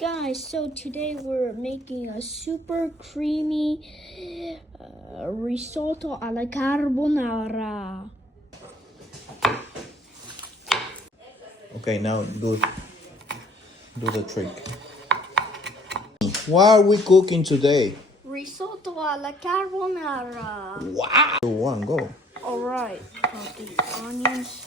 Guys, so today we're making a super creamy risotto alla carbonara. Okay, now do the trick. What are we cooking today? Risotto alla carbonara. Wow! One, go. Alright, got the onions.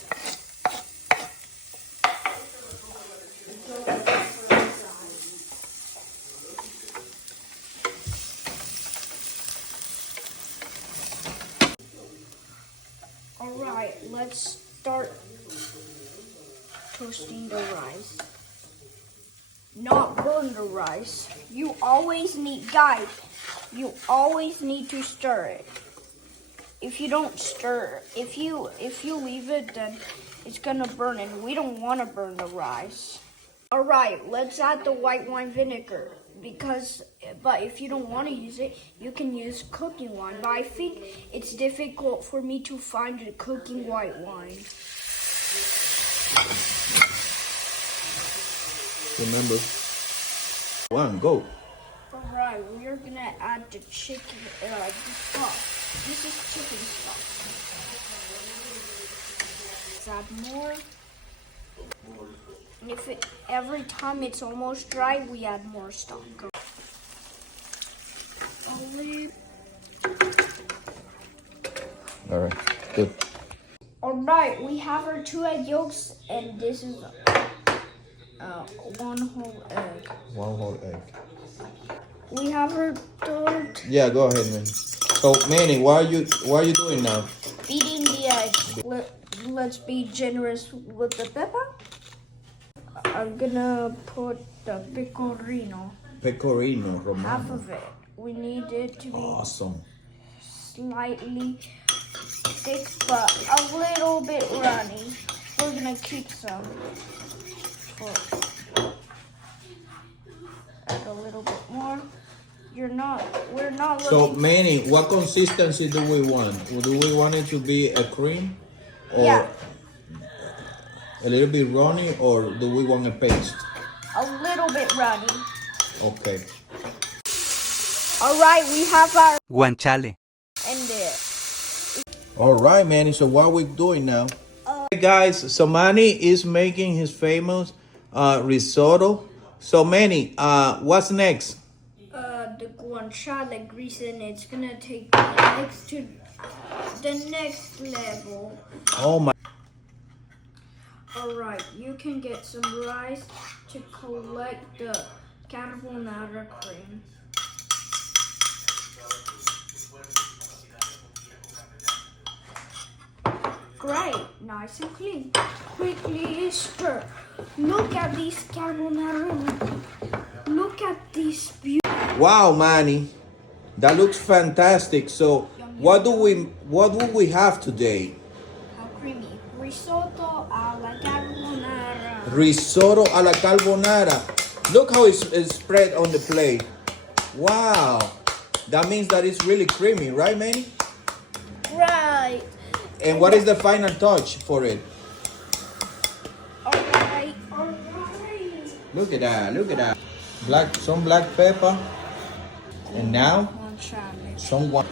Alright, let's start toasting the rice. Not burn the rice. You always need, guys, you always need to stir it. If you don't stir, if you leave it, then it's gonna burn, and we don't want to burn the rice. Alright, let's add the white wine vinegar, but if you don't want to use it, you can use cooking wine. But I think it's difficult for me to find a cooking white wine. Remember. One, go. Alright, we're gonna add the chicken, the stock. This is chicken stock. Let's add more. And every time it's almost dry, we add more stock. Alright, good. Alright, we have our 2 egg yolks, and this is 1 whole egg. 1 whole egg. We have our third. Yeah, go ahead, man. So, Manny, what are you doing now? Beating the eggs. Let's be generous with the pepper. I'm gonna put the pecorino. Pecorino romano. Half of it. We need it to be Awesome. slightly thick, but a little bit runny. We're gonna keep some. Add a little bit more. We're not So, looking. Manny, what consistency do we want? Do we want it to be a cream? Or Yeah. a little bit runny, or do we want a paste? A little bit runny. Okay. Alright, we have our Guanciale. and All right, Manny. So what are we doing now? Hey guys, so Manny is making his famous risotto. So Manny, what's next? the guanciale grease, and it's gonna take next to the next level. Oh my! Alright, you can get some rice to collect the carbonara cream. Great, nice and clean. Quickly stir. Look at these carbonara. Look at these beautiful. Wow, Manny, that looks fantastic. So what do we have today? How creamy. Risotto alla carbonara. Risotto alla carbonara. Look how it's spread on the plate. Wow, that means that it's really creamy, right, Manny? Right. And what is the final touch for it? Alright. Look at that! Look at that! Some black pepper, and now Guanciale. someone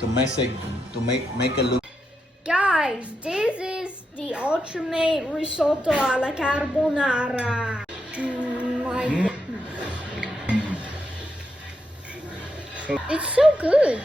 to make it look. Guys, this is the ultimate risotto alla carbonara. It's so good.